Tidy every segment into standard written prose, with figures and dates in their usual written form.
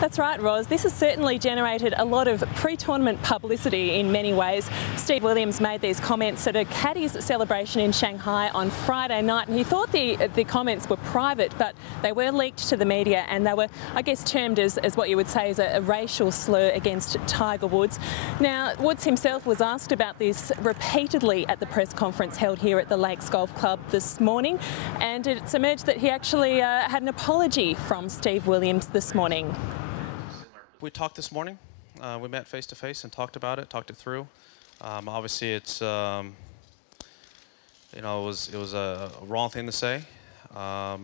That's right, Roz. This has certainly generated a lot of pre-tournament publicity in many ways. Steve Williams made these comments at a caddy's celebration in Shanghai on Friday night, and he thought the comments were private, but they were leaked to the media, and they were, I guess, termed as what you would say is a racial slur against Tiger Woods. Now, Woods himself was asked about this repeatedly at the press conference held here at the Lakes Golf Club this morning, and it's emerged that he actually had an apology from Steve Williams this morning. We talked this morning. We met face to face and talked about it, talked it through. Obviously, it's it was a wrong thing to say.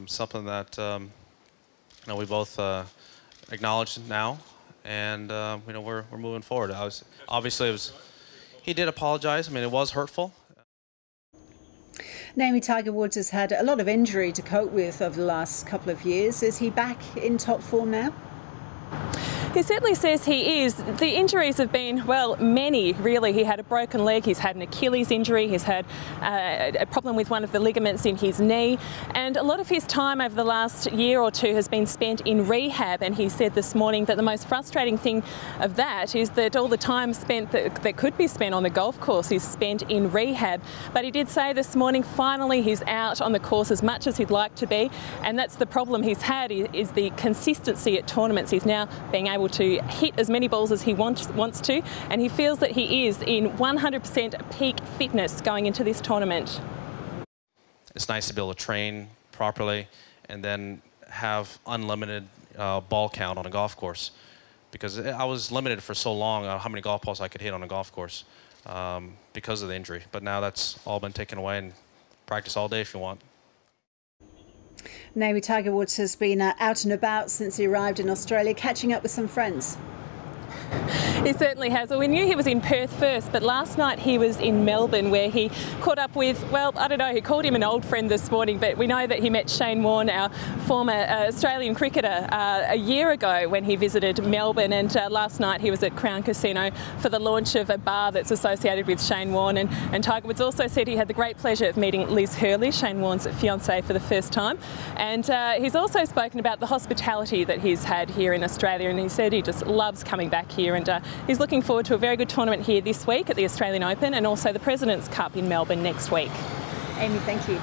Something that we both acknowledge now, and we're moving forward. Obviously, he did apologize. I mean, it was hurtful. Naomi, Tiger Woods has had a lot of injury to cope with over the last couple of years. Is he back in top form now? He certainly says he is. The injuries have been, well, many, really. He had a broken leg, he's had an Achilles injury, he's had a problem with one of the ligaments in his knee, and a lot of his time over the last year or two has been spent in rehab, and he said this morning that the most frustrating thing of that is that all the time spent that could be spent on the golf course is spent in rehab. But he did say this morning, finally, he's out on the course as much as he'd like to be, and that's the problem he's had, is the consistency at tournaments. He's now being able to hit as many balls as he wants to, and he feels that he is in 100% peak fitness going into this tournament. It's nice to be able to train properly and then have unlimited ball count on a golf course, because I was limited for so long on how many golf balls I could hit on a golf course because of the injury. But now that's all been taken away, and practice all day if you want. Naomi, Tiger Woods has been out and about since he arrived in Australia, catching up with some friends. He certainly has. Well, we knew he was in Perth first, but last night he was in Melbourne, where he caught up with, well, I don't know, he called him an old friend this morning, but we know that he met Shane Warne, our former Australian cricketer, a year ago when he visited Melbourne, and last night he was at Crown Casino for the launch of a bar that's associated with Shane Warne, and Tiger Woods also said he had the great pleasure of meeting Liz Hurley, Shane Warne's fiancée, for the first time, and he's also spoken about the hospitality that he's had here in Australia, and he said he just loves coming back here, and he's looking forward to a very good tournament here this week at the Australian Open, and also the President's Cup in Melbourne next week. Amy, thank you.